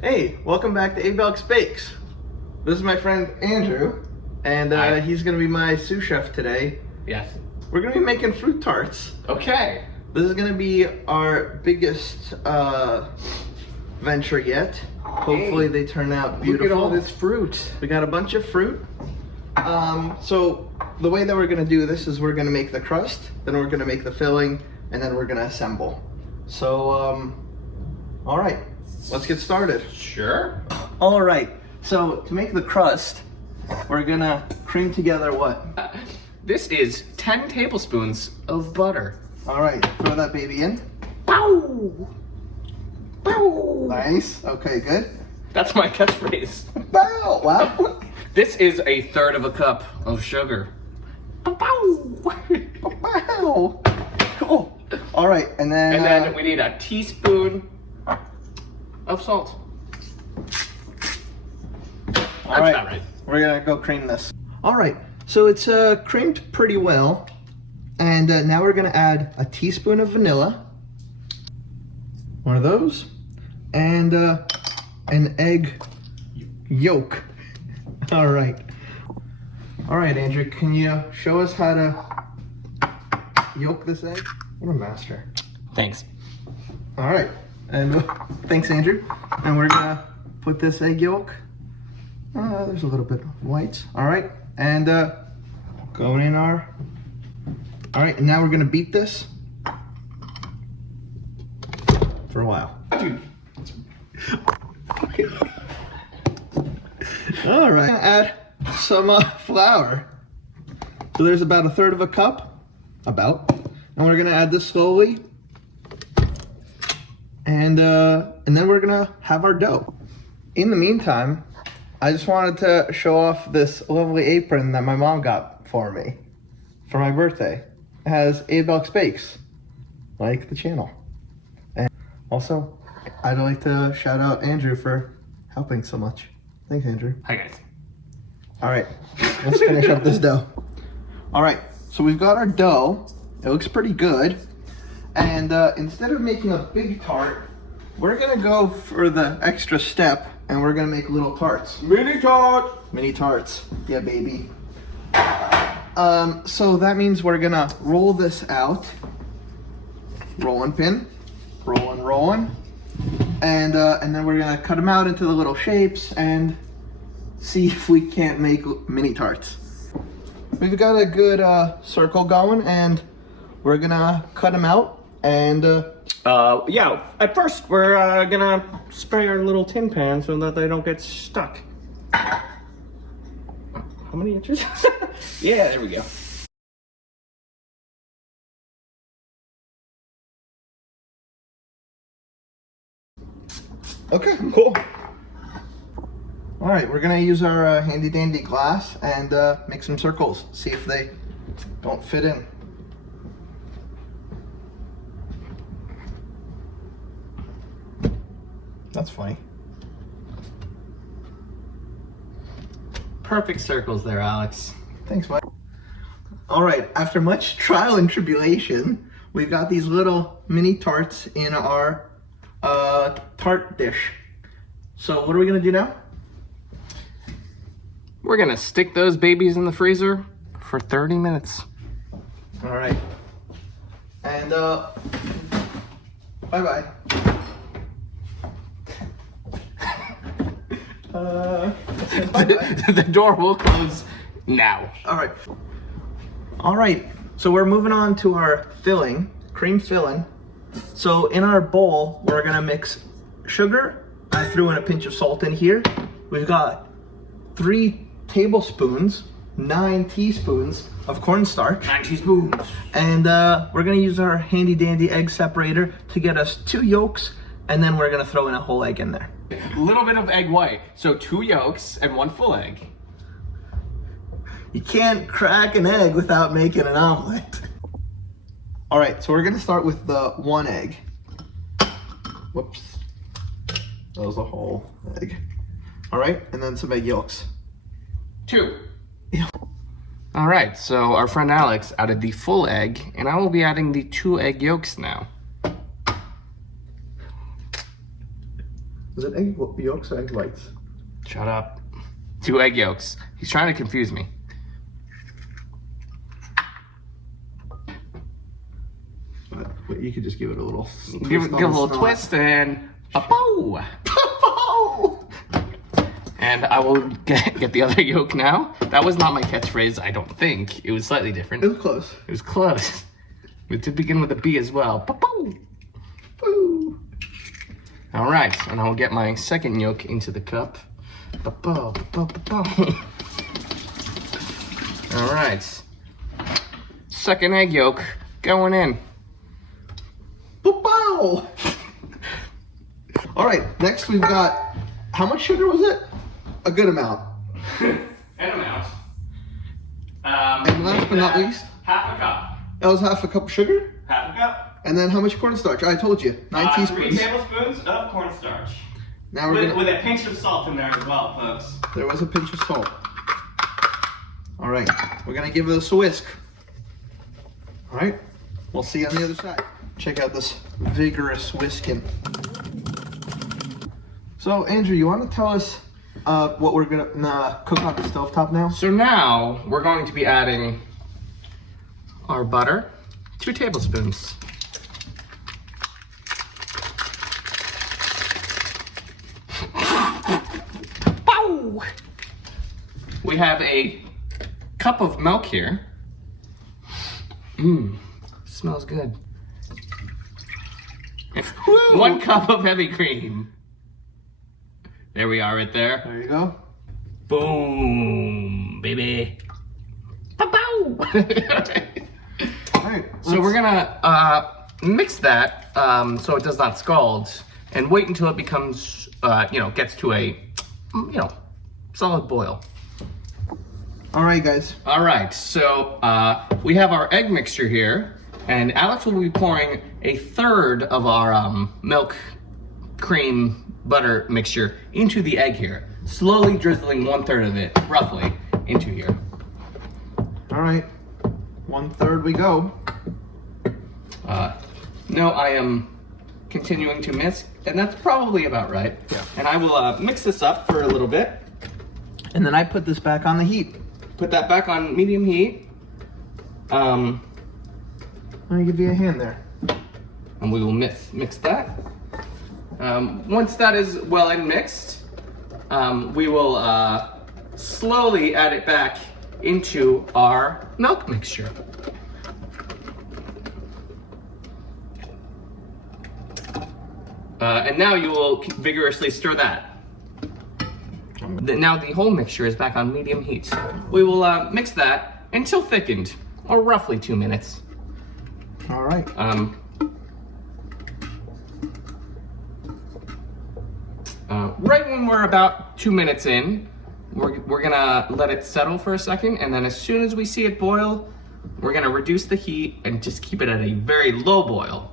Hey, welcome back to Abelks Bakes. This is my friend Andrew, and he's gonna be my sous chef today. Yes. We're gonna be making fruit tarts. Okay. This is gonna be our biggest venture yet. Hopefully they turn out beautiful. Look at all this fruit. We got a bunch of fruit. So the way that we're gonna do this is we're gonna make the crust, then we're gonna make the filling, and then we're gonna assemble. So, all right, let's get started. Sure. All right, so to make the crust, we're gonna cream together what? This is 10 tablespoons of butter. All right, throw that baby in. Bow! Bow! Nice, okay, good. That's my catchphrase. Wow, wow. This is a third of a cup of sugar. Bow! Wow, cool. All right, and then... And then we need a teaspoon of salt. All right, about right. We're gonna go cream this. All right, so it's creamed pretty well. And now we're gonna add a teaspoon of vanilla. One of those. And an egg yolk. All right. All right, Andrew, can you show us how to yolk this egg? What a master. Thanks. All right, and thanks, Andrew. And we're gonna put this egg yolk. There's a little bit of whites. All right, and going in our. All right, and now we're gonna beat this for a while. Dude. All right, add some flour. So there's about a third of a cup, and we're gonna add this slowly. And then we're gonna have our dough. In the meantime, I just wanted to show off this lovely apron that my mom got for me for my birthday. It has Abelks Bakes, like the channel. And also, I'd like to shout out Andrew for helping so much. Thanks, Andrew. Hi, guys. All right, let's finish up this dough. All right, so we've got our dough. It looks pretty good. And instead of making a big tart, we're gonna go for the extra step and we're gonna make little tarts. Mini tart. Mini tarts, yeah, baby. So that means we're gonna roll this out. Rolling pin, rolling. And then we're gonna cut them out into the little shapes and see if we can't make mini tarts. We've got a good circle going and we're gonna cut them out and yeah, at first we're gonna spray our little tin pan so that they don't get stuck. How many inches? Yeah, there we go. okay, cool. All right, we're gonna use our handy dandy glass and make some circles, see if they don't fit in. That's funny. Perfect circles there, Alex. Thanks, Mike. All right, after much trial and tribulation, we've got these little mini tarts in our tart dish. So what are we gonna do now? We're gonna stick those babies in the freezer for 30 minutes. All right. And bye-bye. The door will close now. All right, so we're moving on to our filling, cream filling. So in our bowl, we're gonna mix sugar. I threw in a pinch of salt in here. We've got 3 tablespoons, 9 teaspoons of cornstarch. 9 teaspoons. And we're gonna use our handy dandy egg separator to get us 2 yolks, and then we're gonna throw in a whole egg in there. A little bit of egg white. So 2 yolks and 1 full egg. You can't crack an egg without making an omelet. All right, so we're gonna start with the 1 egg. Whoops, that was a whole egg. All right, and then some egg yolks. 2. Yeah. All right, so our friend Alex added the full egg, and I will be adding the 2 egg yolks now. Was it egg yolks or egg whites? Shut up. 2 egg yolks. He's trying to confuse me. Wait, you could just give it a little Give it a little twist and a bow. And I will get the other yolk now. That was not my catchphrase, I don't think. It was slightly different. It was close. It was close. It did begin with a B as well. Boo. All right, and I'll get my second yolk into the cup. All right. Second egg yolk going in. Pow! All right, next we've got, how much sugar was it? A good amount. An amount. And last but not least, half a cup. that was half a cup of sugar. Half a cup. And then how much cornstarch? I told you, 9 teaspoons. 3 tablespoons of cornstarch. Now we're With a pinch of salt in there as well, folks. There was a pinch of salt. All right, we're gonna give this a whisk. All right, we'll see you on the other side. Check out this vigorous whisking. So, Andrew, you want to tell us what we're gonna cook on the stovetop now? So now we're going to be adding our butter, 2 tablespoons. Bow! We have a cup of milk here. Smells good. Woo! 1 cup of heavy cream. There we are right there. There you go. Boom, baby. Pow! All right. So we're gonna mix that so it does not scald, and wait until it becomes, gets to a, solid boil. All right, guys. All right, so we have our egg mixture here, and Alex will be pouring 1/3 of our milk, cream, butter mixture into the egg here, slowly drizzling 1/3 of it, roughly, into here. All right. 1/3 we go. No, I am continuing to mix, and that's probably about right. Yeah. And I will mix this up for a little bit. And then I put this back on the heat. Put that back on medium heat. Let me give you a hand there. And we will mix that. Once that is well and mixed, we will slowly add it back into our milk mixture. And now you will vigorously stir that. Now the whole mixture is back on medium heat. We will mix that until thickened, or roughly 2 minutes. All right. Right when we're about 2 minutes in, we're gonna let it settle for a second, and then as soon as we see it boil, we're gonna reduce the heat and just keep it at a very low boil,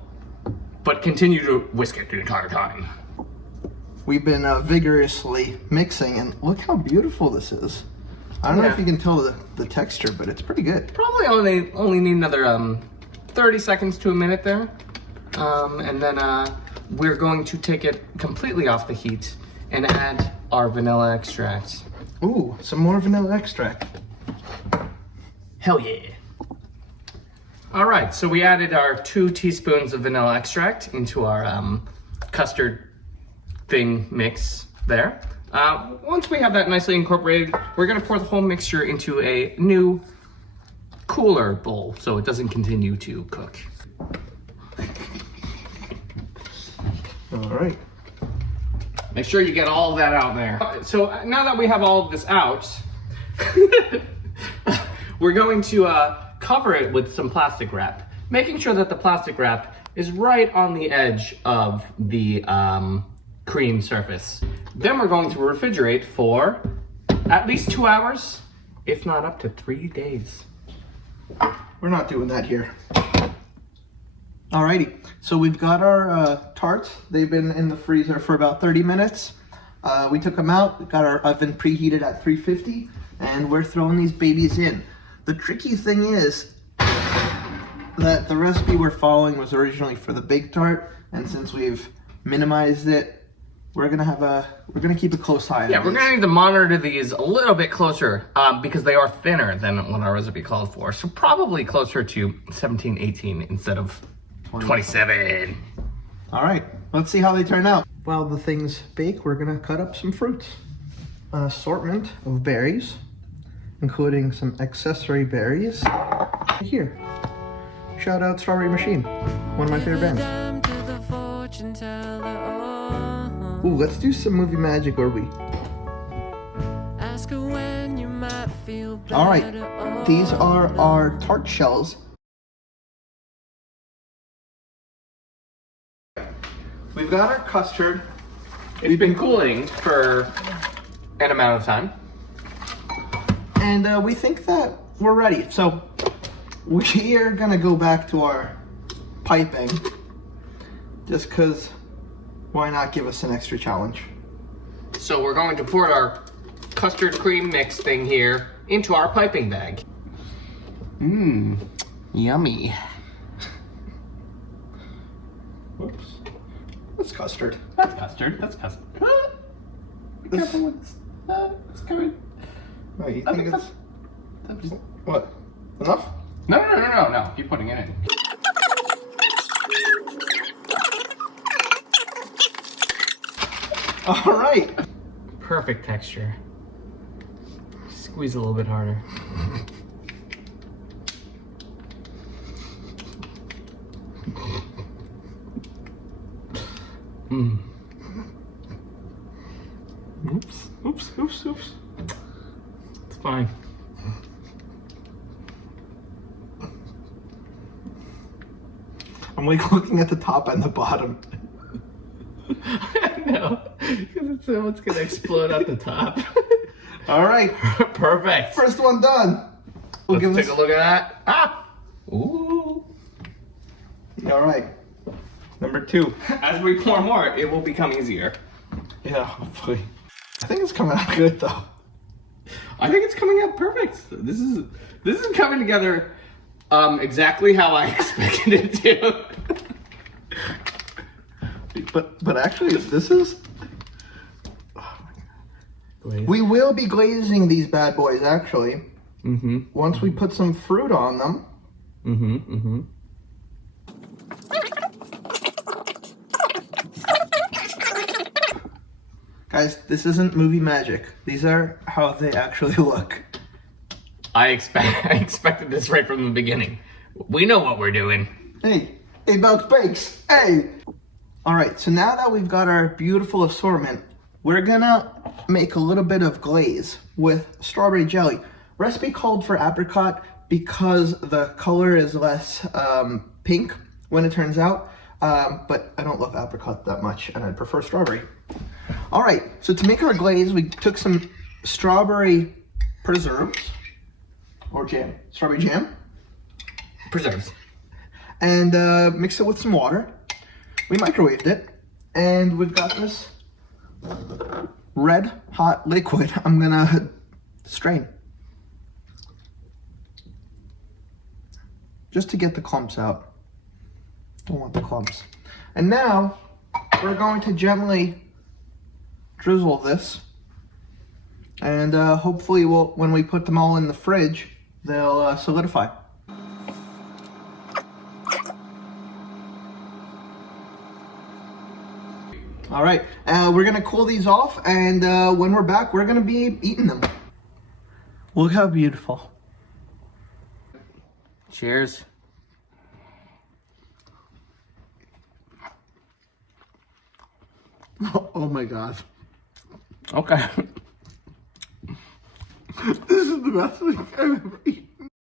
but continue to whisk it the entire time. We've been vigorously mixing, and look how beautiful this is. I don't know if you can tell the texture, but it's pretty good. Probably only need another 30 seconds to a minute there, and then we're going to take it completely off the heat and add our vanilla extract. Ooh, some more vanilla extract. Hell yeah. All right, so we added our 2 teaspoons of vanilla extract into our custard thing mix there. Once we have that nicely incorporated, we're gonna pour the whole mixture into a new cooler bowl so it doesn't continue to cook. All right. Make sure you get all of that out there. So now that we have all of this out, we're going to cover it with some plastic wrap, making sure that the plastic wrap is right on the edge of the cream surface. Then we're going to refrigerate for at least 2 hours, if not up to 3 days. We're not doing that here. Alrighty, so we've got our tarts. They've been in the freezer for about 30 minutes. We took them out, got our oven preheated at 350, and we're throwing these babies in. The tricky thing is that the recipe we're following was originally for the big tart, and since we've minimized it we're gonna keep a close eye on Yeah, we're these. gonna need to monitor these a little bit closer because they are thinner than what our recipe called for. So probably closer to 17, 18 instead of 27. All right, let's see how they turn out. While the things bake, we're gonna cut up some fruits. An assortment of berries, including some accessory berries. Here, shout out Strawberry Machine, one of my favorite bands. Ooh, let's do some movie magic, or we? All right, these are our tart shells. We've got our custard. It's been cooling for an amount of time. And we think that we're ready. So we are gonna go back to our piping, just cause why not give us an extra challenge? So we're going to pour our custard cream mix thing here into our piping bag. Mmm, yummy. Whoops. That's custard. That's custard, that's custard. Be careful with this. It's coming. Oh, you think it's... What? Enough? No. Keep putting it in. All right. Perfect texture. Squeeze a little bit harder. Mmm. Oops. It's fine. I'm like looking at the top and the bottom. I know, because it's gonna explode at the top. All right. Perfect. First one done. We'll Let's take a look at that. Ah! Ooh. All right. Number 2. As we pour more, it will become easier. Yeah, hopefully. I think it's coming out good though. I think it's coming out perfect. This is coming together exactly how I expected it to. But actually, this is... We will be glazing these bad boys, actually. Mm-hmm. Once we put some fruit on them. Mm-hmm. Guys, this isn't movie magic. These are how they actually look. I expected this right from the beginning. We know what we're doing. Hey, Abelks bakes. Hey! Alright, so now that we've got our beautiful assortment, we're gonna make a little bit of glaze with strawberry jelly. Recipe called for apricot because the color is less pink when it turns out, but I don't love apricot that much and I prefer strawberry. Alright, so to make our glaze, we took some strawberry preserves, or jam, strawberry jam, Preserves. and mixed it with some water. We microwaved it, and we've got this red hot liquid I'm gonna strain. Just to get the clumps out. Don't want the clumps. And now, we're going to gently drizzle this, and hopefully when we put them all in the fridge, they'll solidify. All right, we're gonna cool these off, and when we're back, we're gonna be eating them. Look how beautiful. Cheers. Oh my God. Okay. This is the best thing I've ever eaten.